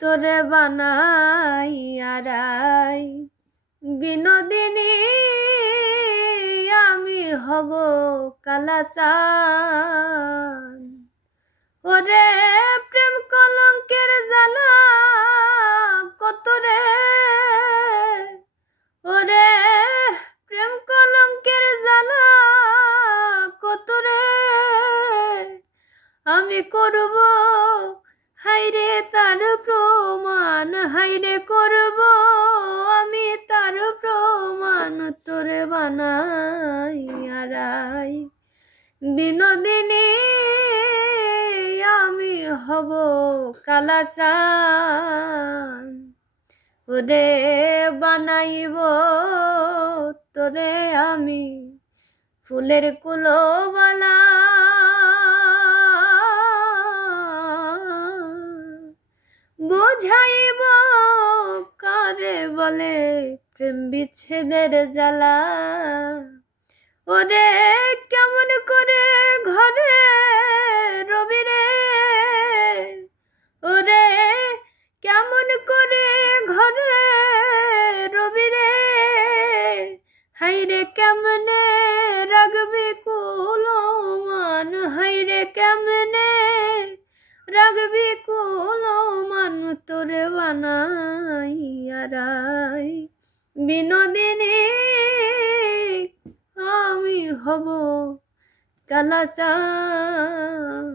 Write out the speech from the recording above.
তোরে বানাইয়ারাই বিনোদিনী আমি হব কালাচান। ওরে প্রেম কলঙ্কের জ্বালা কত রে, ওরে প্রেম কলঙ্কের জ্বালা কত রে, আমি করব হাইরে তার প্রমাণ, হাইরে করব আমি তার প্রমাণ। তোরে বানাইয়ারাই বিনোদিনী আমি হব কালাচান। ওরে বানাইব তোরে আমি ফুলের কুলোবালা, বোঝাইব কারে বলে প্রেম বিচ্ছেদের জ্বালা। ওরে কেমন করে ঘরে রবি রে, ওরে কেমন করে ঘরে রবি রে, হাইরে কেমনে রাখবি কুলমান, হাইরে কেমনে রাখবি কুলমান। তোরে বানাইয়ারাই বিনোদিনী আমি হব কালাচান।